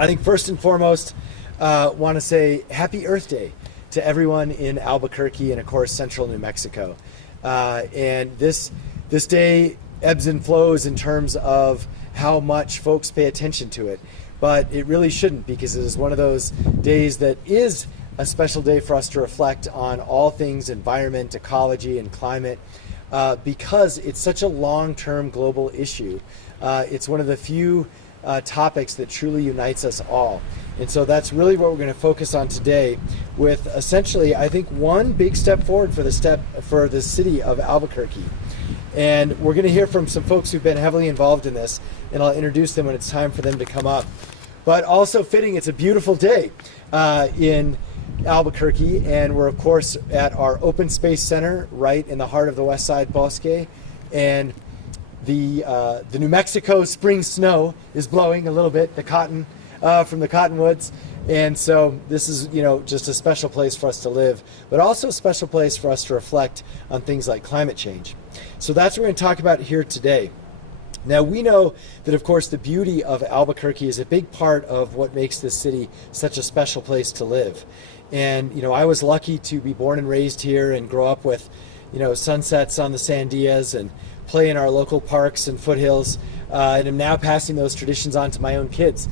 I think first and foremost, want to say Happy Earth Day to everyone in Albuquerque and, of course, central New Mexico. And this day ebbs and flows in terms of how much folks pay attention to it. But it really shouldn't, because it is one of those days that is a special day for us to reflect on all things environment, ecology, and climate, because it's such a long-term global issue. It's one of the few topics that truly unites us all. And so that's really what we're going to focus on today, with essentially, I think, one big step forward for the city of Albuquerque. And we're going to hear from some folks who've been heavily involved in this, and I'll introduce them when it's time for them to come up. But also fitting, it's a beautiful day in Albuquerque, and we're of course at our open space center right in the heart of the West Side Bosque, and the New Mexico spring snow is blowing a little bit, the cotton from the cottonwoods. And so this is, just a special place for us to live, but also a special place for us to reflect on things like climate change. So that's what we're going to talk about here today. Now, we know that, of course, the beauty of Albuquerque is a big part of what makes this city such a special place to live. And, I was lucky to be born and raised here and grow up with, sunsets on the Sandias and play in our local parks and foothills. And I'm now passing those traditions on to my own kids.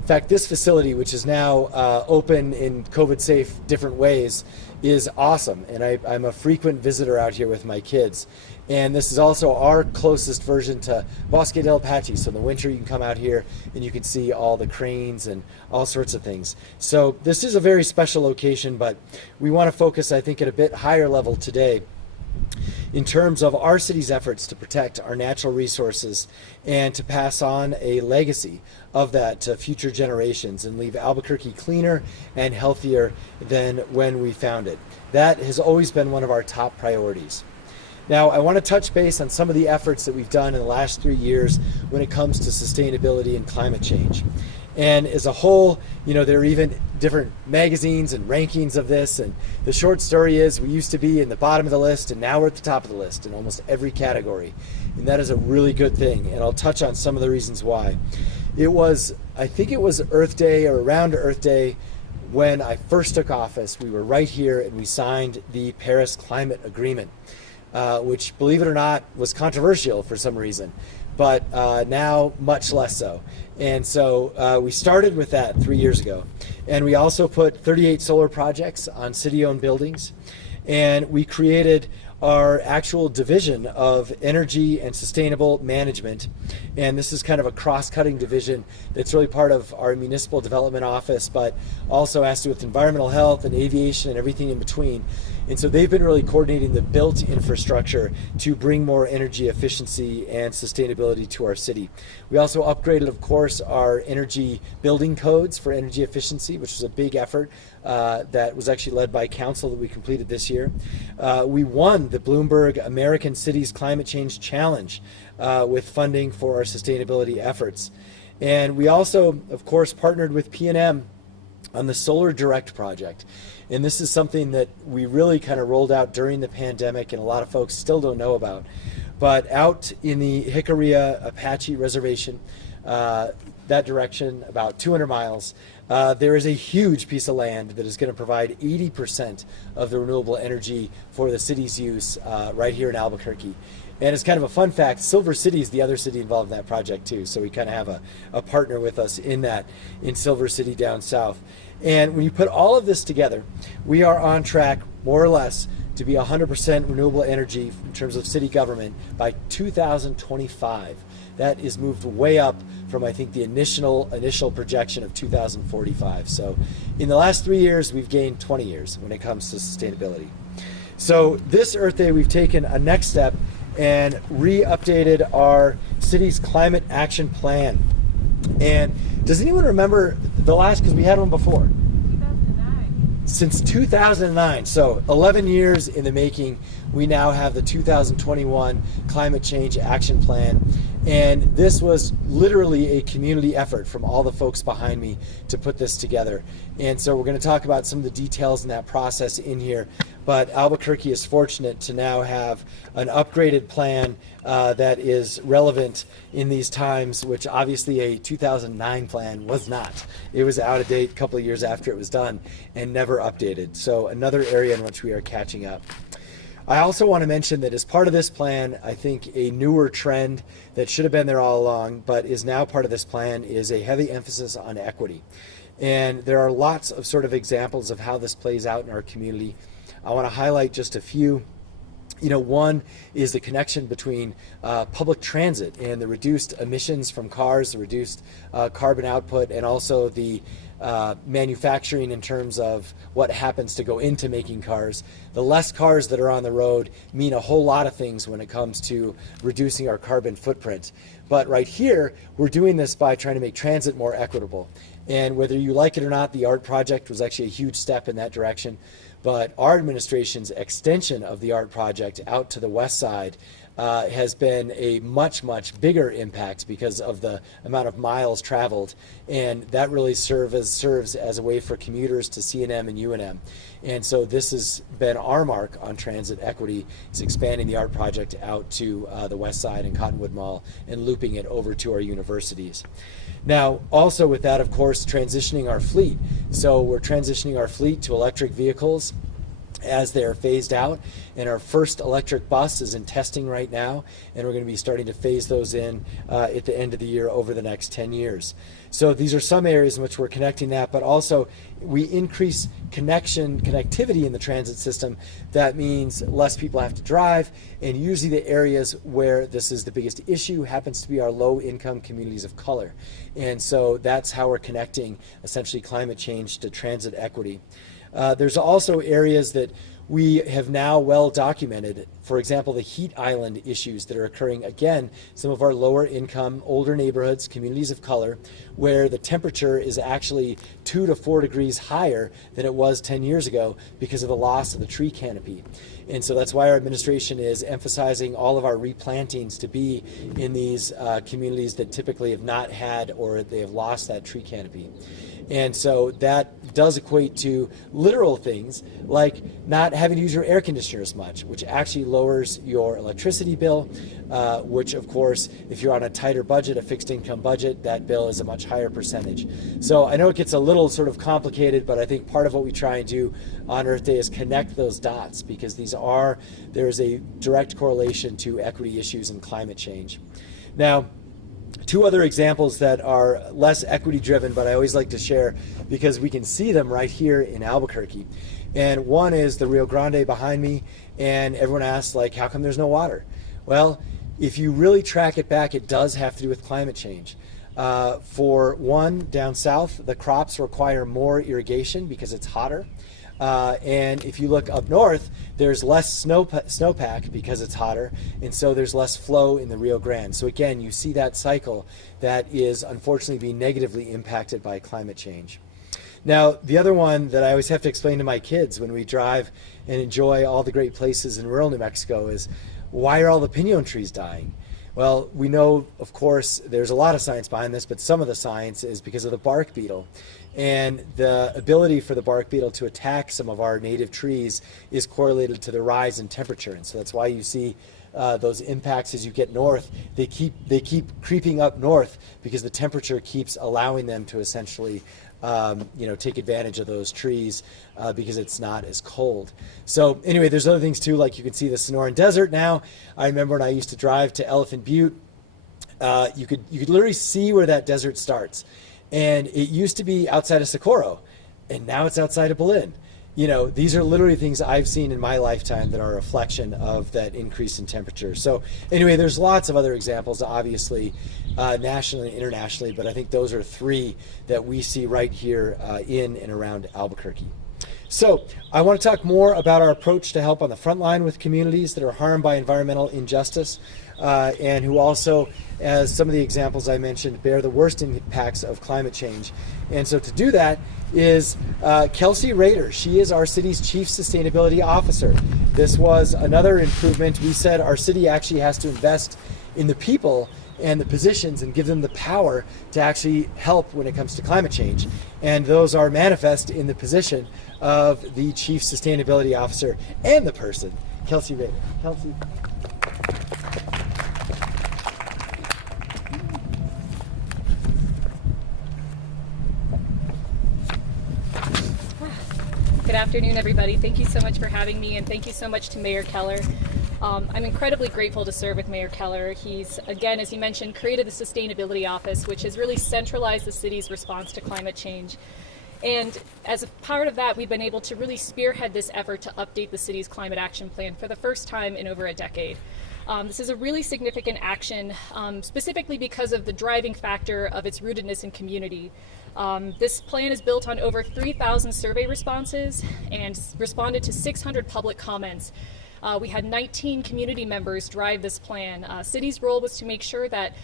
In fact, this facility, which is now open in COVID-safe different ways, is awesome. And I'm a frequent visitor out here with my kids. And this is also our closest version to Bosque del Apache. So in the winter, you can come out here and you can see all the cranes and all sorts of things. So this is a very special location, but we want to focus, I think, at a bit higher level today in terms of our city's efforts to protect our natural resources and to pass on a legacy of that to future generations and leave Albuquerque cleaner and healthier than when we found it. That has always been one of our top priorities. Now, I want to touch base on some of the efforts that we've done in the last 3 years when it comes to sustainability and climate change. And as a whole, there are even different magazines and rankings of this. And the short story is we used to be in the bottom of the list, and now we're at the top of the list in almost every category. And that is a really good thing. And I'll touch on some of the reasons why. I think it was Earth Day or around Earth Day when I first took office. We were right here and we signed the Paris Climate Agreement, which, believe it or not, was controversial for some reason, but now much less so. And so we started with that 3 years ago. And we also put 38 solar projects on city-owned buildings. And we created our actual division of energy and sustainable management. And this is kind of a cross-cutting division that's really part of our municipal development office, but also has to do with environmental health and aviation and everything in between. And so they've been really coordinating the built infrastructure to bring more energy efficiency and sustainability to our city. We also upgraded, of course, our energy building codes for energy efficiency, which was a big effort that was actually led by council that we completed this year. We won the Bloomberg American Cities Climate Change Challenge with funding for our sustainability efforts. And we also, of course, partnered with P&M on the Solar Direct project. And this is something that we really kind of rolled out during the pandemic, and a lot of folks still don't know about. But out in the Jicarilla Apache Reservation, that direction, about 200 miles, there is a huge piece of land that is going to provide 80% of the renewable energy for the city's use right here in Albuquerque. And it's kind of a fun fact, Silver City is the other city involved in that project too. So we kind of have a partner with us in that, in Silver City down south. And when you put all of this together, we are on track, more or less, to be 100% renewable energy in terms of city government by 2025. That is moved way up from, I think, the initial projection of 2045. So in the last 3 years, we've gained 20 years when it comes to sustainability. So this Earth Day, we've taken a next step and re-updated our city's climate action plan. And does anyone remember the last, because we had one before? 2009. Since 2009, so 11 years in the making, we now have the 2021 Climate Change Action Plan. And this was literally a community effort from all the folks behind me to put this together. And so we're going to talk about some of the details in that process in here. But Albuquerque is fortunate to now have an upgraded plan that is relevant in these times, which obviously a 2009 plan was not. It was out of date a couple of years after it was done and never updated. So another area in which we are catching up. I also want to mention that as part of this plan, I think a newer trend that should have been there all along, but is now part of this plan, is a heavy emphasis on equity. And there are lots of sort of examples of how this plays out in our community. I want to highlight just a few. One is the connection between public transit and the reduced emissions from cars, the reduced carbon output, and also the manufacturing in terms of what happens to go into making cars. The less cars that are on the road mean a whole lot of things when it comes to reducing our carbon footprint. But right here, we're doing this by trying to make transit more equitable. And whether you like it or not, the ART project was actually a huge step in that direction. But our administration's extension of the ART project out to the west side has been a much, much bigger impact because of the amount of miles traveled. And that really serves as a way for commuters to C&M and UNM. And so this has been our mark on transit equity, is expanding the ART project out to the west side and Cottonwood Mall and looping it over to our universities. Now, also with that, of course, transitioning our fleet. So we're transitioning our fleet to electric vehicles as they're phased out, and our first electric bus is in testing right now, and we're going to be starting to phase those in at the end of the year over the next 10 years. So these are some areas in which we're connecting that, but also we increase connectivity in the transit system. That means less people have to drive, and usually the areas where this is the biggest issue happens to be our low-income communities of color. And so that's how we're connecting essentially climate change to transit equity. There's also areas that we have now well documented. For example, the heat island issues that are occurring, again, some of our lower income, older neighborhoods, communities of color, where the temperature is actually 2 to 4 degrees higher than it was 10 years ago because of the loss of the tree canopy. And so that's why our administration is emphasizing all of our replantings to be in these communities that typically have not had or they have lost that tree canopy. And so that does equate to literal things like not having to use your air conditioner as much, which actually lowers your electricity bill, which of course, if you're on a tighter budget, a fixed income budget, that bill is a much higher percentage. So I know it gets a little sort of complicated, but I think part of what we try and do on Earth Day is connect those dots, because there is a direct correlation to equity issues and climate change. Now, two other examples that are less equity driven, but I always like to share because we can see them right here in Albuquerque. And one is the Rio Grande behind me, and everyone asks, like, how come there's no water? Well, if you really track it back, it does have to do with climate change. For one, down south, the crops require more irrigation because it's hotter. And if you look up north, there's less snowpack because it's hotter, and so there's less flow in the Rio Grande. So again, you see that cycle that is unfortunately being negatively impacted by climate change. Now, the other one that I always have to explain to my kids when we drive and enjoy all the great places in rural New Mexico is, why are all the pinon trees dying? Well, we know, of course, there's a lot of science behind this, but some of the science is because of the bark beetle. And the ability for the bark beetle to attack some of our native trees is correlated to the rise in temperature. And so that's why you see those impacts as you get north. They keep creeping up north because the temperature keeps allowing them to essentially take advantage of those trees because it's not as cold. So anyway, there's other things too, like you can see the Sonoran Desert now. I remember when I used to drive to Elephant Butte, you could literally see where that desert starts. And it used to be outside of Socorro, and now it's outside of Belen. These are literally things I've seen in my lifetime that are a reflection of that increase in temperature. So anyway, there's lots of other examples, obviously, nationally and internationally, but I think those are three that we see right here in and around Albuquerque. So I want to talk more about our approach to help on the front line with communities that are harmed by environmental injustice and who also, as some of the examples I mentioned, bear the worst impacts of climate change. And so to do that is Kelsey Rader. She is our city's Chief Sustainability Officer. This was another improvement. We said our city actually has to invest in the people and the positions and give them the power to actually help when it comes to climate change. And those are manifest in the position of the Chief Sustainability Officer and the person, Kelsey Rader. Kelsey. Good afternoon, everybody. Thank you so much for having me, and thank you so much to Mayor Keller. I'm incredibly grateful to serve with Mayor Keller. He's, again, as he mentioned, created the Sustainability Office, which has really centralized the city's response to climate change. And as a part of that, we've been able to really spearhead this effort to update the city's climate action plan for the first time in over a decade. This is a really significant action, specifically because of the driving factor of its rootedness in community. This plan is built on over 3,000 survey responses and responded to 600 public comments. We had 19 community members drive this plan. City's role was to make sure that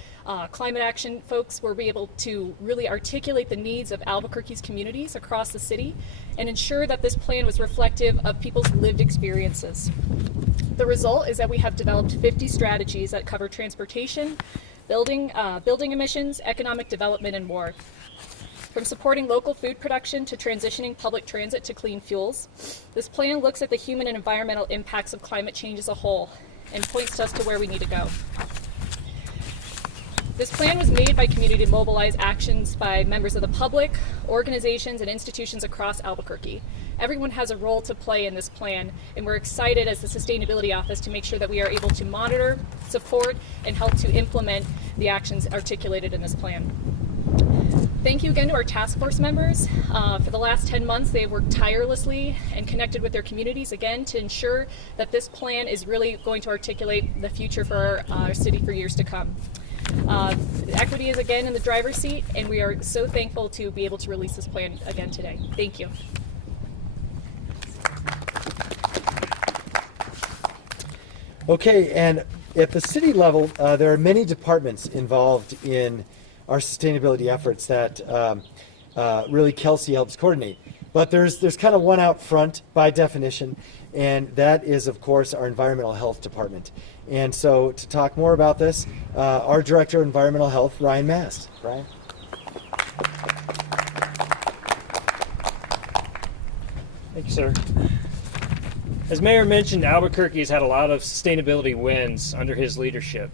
climate action folks were able to really articulate the needs of Albuquerque's communities across the city and ensure that this plan was reflective of people's lived experiences. The result is that we have developed 50 strategies that cover transportation, building emissions, economic development, and more. From supporting local food production to transitioning public transit to clean fuels, this plan looks at the human and environmental impacts of climate change as a whole and points us to where we need to go. This plan was made by community to mobilize actions by members of the public, organizations, and institutions across Albuquerque. Everyone has a role to play in this plan, and we're excited as the Sustainability Office to make sure that we are able to monitor, support, and help to implement the actions articulated in this plan. Thank you again to our task force members. For the last 10 months, they have worked tirelessly and connected with their communities again to ensure that this plan is really going to articulate the future for our city for years to come. Equity is again in the driver's seat, and we are so thankful to be able to release this plan again today. Thank you. Okay, and at the city level, there are many departments involved in our sustainability efforts that really Kelsey helps coordinate. But there's kind of one out front by definition, and that is, of course, our environmental health department. And so to talk more about this, our Director of Environmental Health, Ryan Mast. Ryan? Thank you, sir. As Mayor mentioned, Albuquerque has had a lot of sustainability wins under his leadership,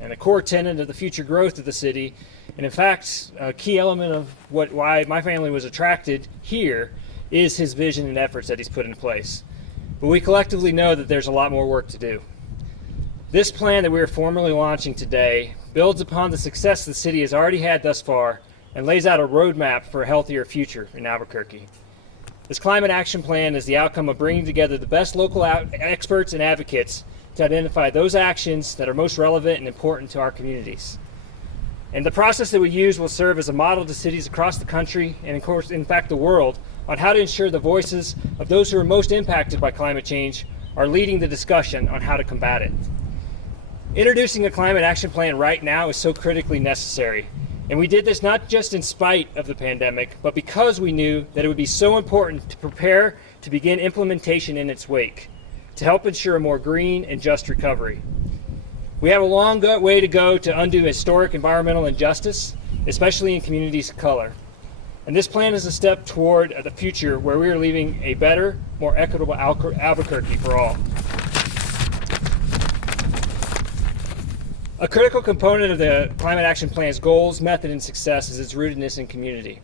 and a core tenet of the future growth of the city, and in fact, a key element of why my family was attracted here, is his vision and efforts that he's put in place. But we collectively know that there's a lot more work to do. This plan that we are formally launching today builds upon the success the city has already had thus far and lays out a roadmap for a healthier future in Albuquerque. This climate action plan is the outcome of bringing together the best local experts and advocates to identify those actions that are most relevant and important to our communities. And the process that we use will serve as a model to cities across the country and, of course, in fact, the world on how to ensure the voices of those who are most impacted by climate change are leading the discussion on how to combat it. Introducing a climate action plan right now is so critically necessary. And we did this not just in spite of the pandemic, but because we knew that it would be so important to prepare to begin implementation in its wake, to help ensure a more green and just recovery. We have a long way to go to undo historic environmental injustice, especially in communities of color. And this plan is a step toward the future where we are leaving a better, more equitable Albuquerque for all. A critical component of the Climate Action Plan's goals, method, and success is its rootedness in community.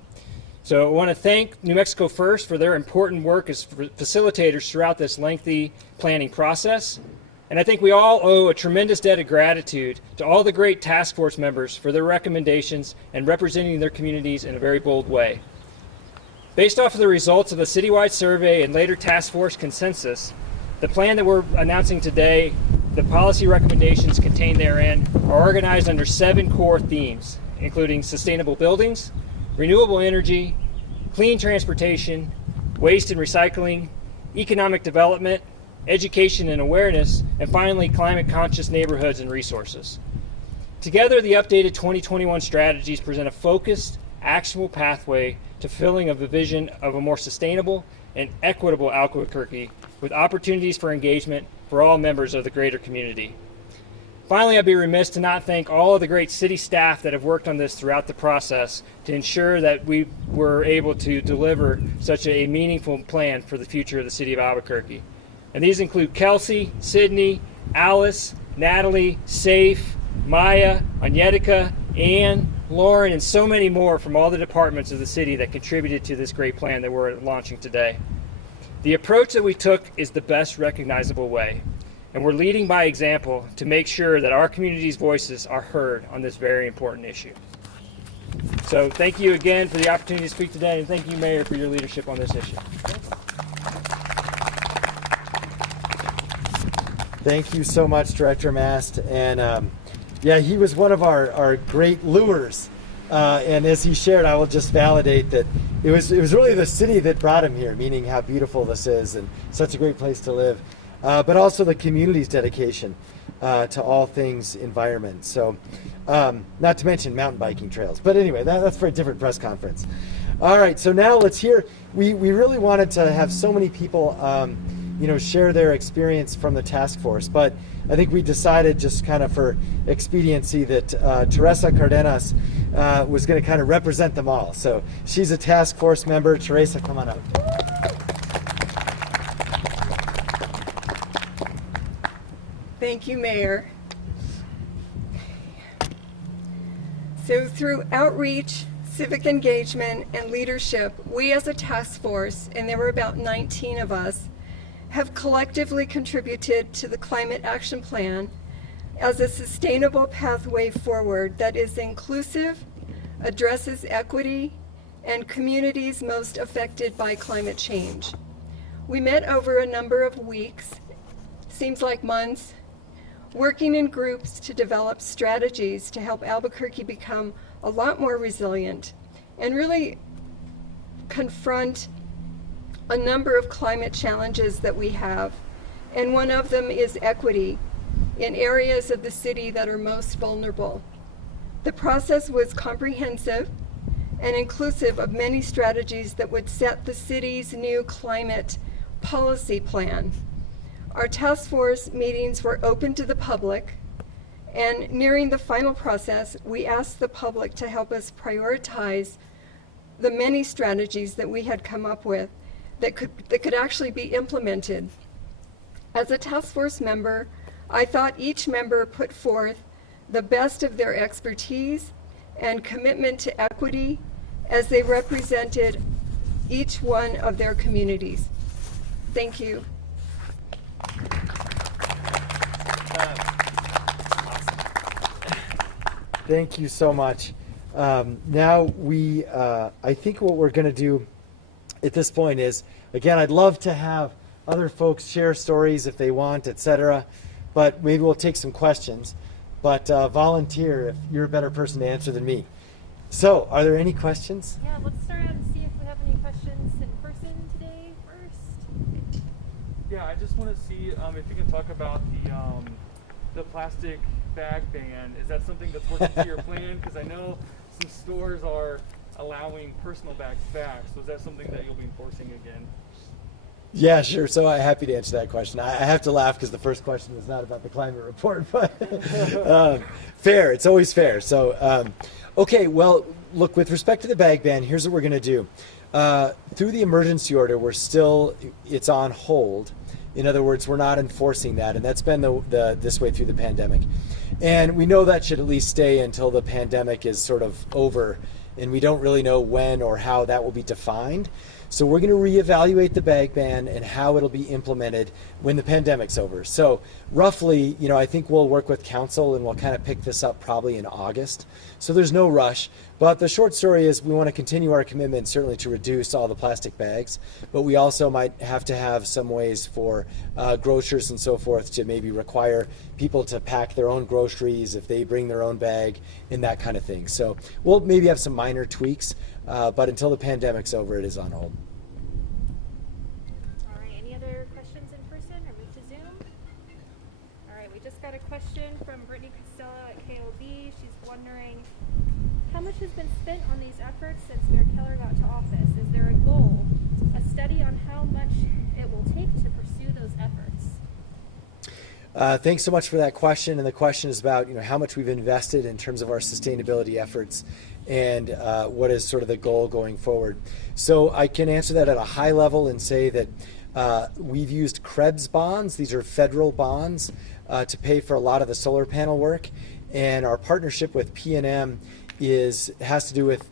So I want to thank New Mexico First for their important work as facilitators throughout this lengthy planning process. And I think we all owe a tremendous debt of gratitude to all the great task force members for their recommendations and representing their communities in a very bold way. Based off of the results of the citywide survey and later task force consensus, the plan that we're announcing today, the policy recommendations contained therein, are organized under 7 core themes, including sustainable buildings, renewable energy, clean transportation, waste and recycling, economic development, education and awareness, and finally, climate-conscious neighborhoods and resources. Together, the updated 2021 strategies present a focused, actionable pathway to fulfilling of the vision of a more sustainable and equitable Albuquerque with opportunities for engagement for all members of the greater community. Finally, I'd be remiss to not thank all of the great city staff that have worked on this throughout the process to ensure that we were able to deliver such a meaningful plan for the future of the city of Albuquerque. And these include Kelsey, Sydney, Alice, Natalie, Safe, Maya, Agnetica, Ann, Lauren, and so many more from all the departments of the city that contributed to this great plan that we're launching today. The approach that we took is the best recognizable way, and we're leading by example to make sure that our community's voices are heard on this very important issue. So thank you again for the opportunity to speak today, and thank you, Mayor, for your leadership on this issue. Thank you so much, Director Mast. And yeah, he was one of our great lures. And as he shared, I will just validate that it was really the city that brought him here, meaning how beautiful this is and such a great place to live. But also the community's dedication to all things environment. So, not to mention mountain biking trails. But anyway, that's for a different press conference. All right, so now let's hear. We really wanted to have so many people share their experience from the task force, but I think we decided, just kind of for expediency, that Teresa Cardenas was going to kind of represent them all. So she's a task force member. Teresa, come on up. Thank you, Mayor. So through outreach, civic engagement, and leadership, we as a task force, and there were about 19 of us, have collectively contributed to the Climate Action Plan as a sustainable pathway forward that is inclusive, addresses equity, and communities most affected by climate change. We met over a number of weeks, seems like months, working in groups to develop strategies to help Albuquerque become a lot more resilient and really confront a number of climate challenges that we have. And one of them is equity in areas of the city that are most vulnerable. The process was comprehensive and inclusive of many strategies that would set the city's new climate policy plan. Our task force meetings were open to the public, and nearing the final process, we asked the public to help us prioritize the many strategies that we had come up with that could actually be implemented. As a task force member, I thought each member put forth the best of their expertise and commitment to equity as they represented each one of their communities. Thank you. Thank you so much. Now I think what we're going to do at this point is, again, I'd love to have other folks share stories if they want, etc. But maybe we'll take some questions. But volunteer if you're a better person to answer than me. So, are there any questions? Yeah, let's start out and see if we have any questions in person today first. Yeah, I just want to see if you can talk about the plastic bag ban. Is that something that's working to your plan? Because I know some stores are allowing personal bags back. So is that something that you'll be enforcing again? Yeah, sure. So I'm happy to answer that question. I have to laugh because the first question was not about the climate report, but fair. It's always fair. So, okay, well, look, with respect to the bag ban, here's what we're going to do. Through the emergency order, it's on hold. In other words, we're not enforcing that, and that's been this way through the pandemic. And we know that should at least stay until the pandemic is sort of over, and we don't really know when or how that will be defined. So we're going to reevaluate the bag ban and how it'll be implemented when the pandemic's over. So roughly, I think we'll work with council and we'll kind of pick this up probably in August. So there's no rush. But the short story is we want to continue our commitment certainly to reduce all the plastic bags, but we also might have to have some ways for grocers and so forth to maybe require people to pack their own groceries if they bring their own bag and that kind of thing. So we'll maybe have some minor tweaks, but until the pandemic's over, it is on hold. All right, any other questions in person or move to Zoom? All right, we just got a question from Brittany Costello at KOB. She's wondering, how much has been spent on these efforts since Mayor Keller got to office? Is there a goal, a study on how much it will take to pursue those efforts? Thanks so much for that question. And the question is about how much we've invested in terms of our sustainability efforts and what is sort of the goal going forward. So I can answer that at a high level and say that we've used KREBS bonds. These are federal bonds to pay for a lot of the solar panel work. And our partnership with P&M has to do with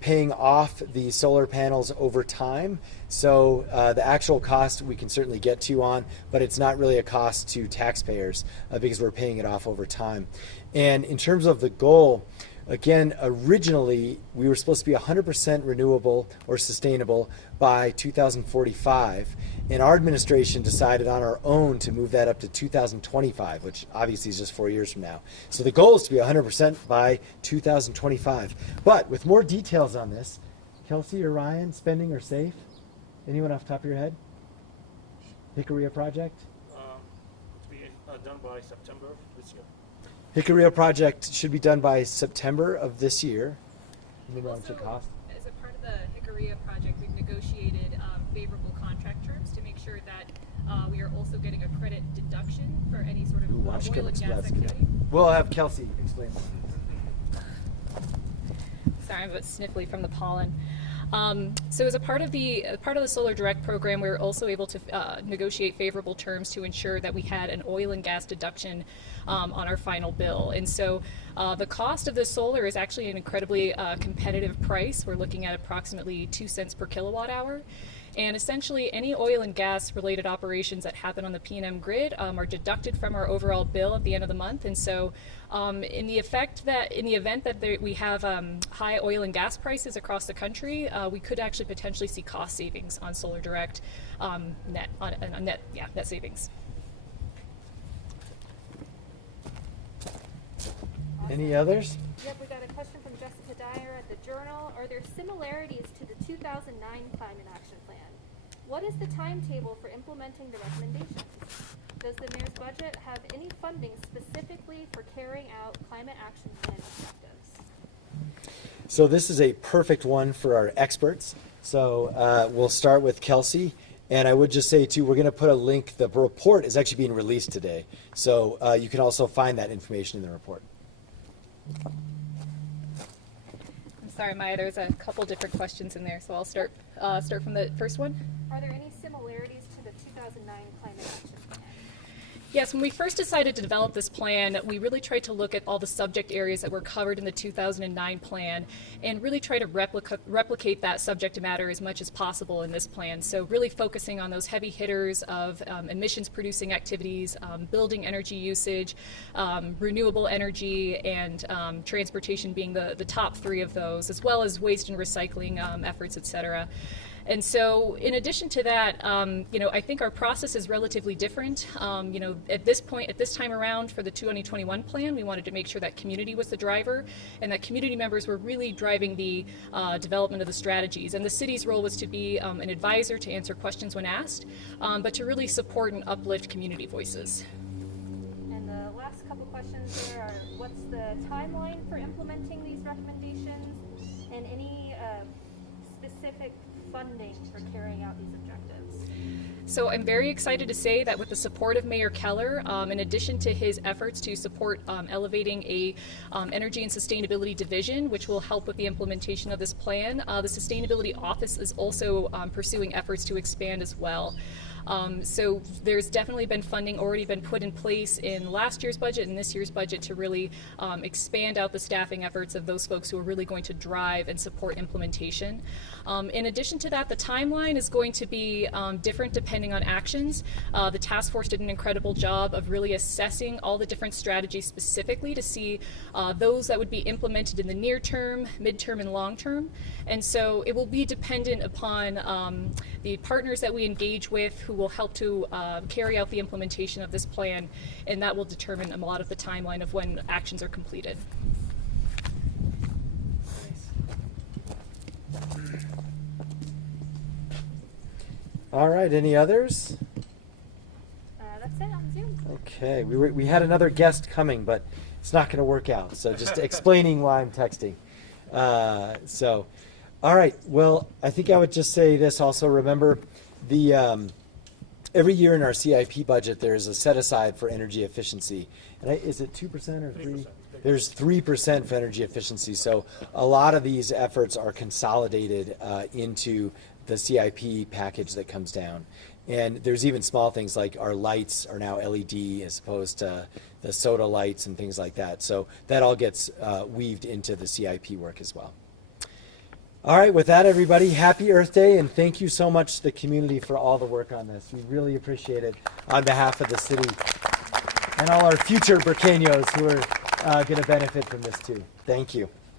paying off the solar panels over time. So the actual cost we can certainly get to on, but it's not really a cost to taxpayers because we're paying it off over time. And in terms of the goal, again, originally we were supposed to be 100% renewable or sustainable by 2045. And our administration decided on our own to move that up to 2025, which obviously is just 4 years from now. So the goal is to be 100% by 2025. But with more details on this, Kelsey or Ryan, spending or safe? Anyone off the top of your head? Hickory project? To be done by September this year. Hickory project should be done by September of this year. Anyone Also, to cost? as a part of the Hickory project, we've negotiated favorable contract terms to make sure that we are also getting a credit deduction for any sort of oil and gas activity. We'll have Kelsey explain. Sorry, I'm a bit sniffly from the pollen. So as a part of the Solar Direct program, we were also able to negotiate favorable terms to ensure that we had an oil and gas deduction on our final bill. And so the cost of the solar is actually an incredibly competitive price. We're looking at approximately 2 cents per kilowatt hour. And essentially, any oil and gas related operations that happen on the P&M grid are deducted from our overall bill at the end of the month. And so, in the event that we have high oil and gas prices across the country, we could actually potentially see cost savings on Solar Direct, net savings. Any others? Yep, we got a question from Jessica Dyer at the Journal. Are there similarities to the 2009 Climate Action Plan? What is the timetable for implementing the recommendations? Does the mayor's budget have any funding specifically for carrying out Climate Action Plan objectives? So this is a perfect one for our experts. So we'll start with Kelsey. And I would just say, too, we're going to put a link. The report is actually being released today. So you can also find that information in the report. I'm sorry, Maya, there's a couple different questions in there, so I'll start from the first one. Are there any similarities to the 2009 Climate Action Plan? Yes, when we first decided to develop this plan, we really tried to look at all the subject areas that were covered in the 2009 plan and really try to replicate that subject matter as much as possible in this plan. So really focusing on those heavy hitters of emissions producing activities, building energy usage, renewable energy, and transportation being the top three of those, as well as waste and recycling efforts, et cetera. And so, in addition to that, I think our process is relatively different. At this time around for the 2021 plan, we wanted to make sure that community was the driver and that community members were really driving the development of the strategies. And the city's role was to be an advisor to answer questions when asked, but to really support and uplift community voices. And the last couple questions there are, what's the timeline for implementing these recommendations and any specific funding for carrying out these objectives? So I'm very excited to say that with the support of Mayor Keller, in addition to his efforts to support elevating a energy and sustainability division, which will help with the implementation of this plan, the Sustainability Office is also pursuing efforts to expand as well. So there's definitely been funding already been put in place in last year's budget and this year's budget to really expand out the staffing efforts of those folks who are really going to drive and support implementation. In addition to that, the timeline is going to be different depending on actions. The task force did an incredible job of really assessing all the different strategies specifically to see those that would be implemented in the near term, midterm, and long term. And so it will be dependent upon the partners that we engage with who will help to carry out the implementation of this plan, and that will determine a lot of the timeline of when actions are completed. All right, any others? That's it on Zoom. Okay, we had another guest coming, but it's not going to work out. So just explaining why I'm texting. All right, well, I think I would just say this also. Remember, the every year in our CIP budget, there's a set aside for energy efficiency. And is it 2% or 3%? There's 3% for energy efficiency. So a lot of these efforts are consolidated into the CIP package that comes down. And there's even small things like our lights are now LED as opposed to the soda lights and things like that. So that all gets weaved into the CIP work as well. All right, with that, everybody, happy Earth Day, and thank you so much to the community for all the work on this. We really appreciate it on behalf of the city and all our future Burqueños who are going to benefit from this too. Thank you.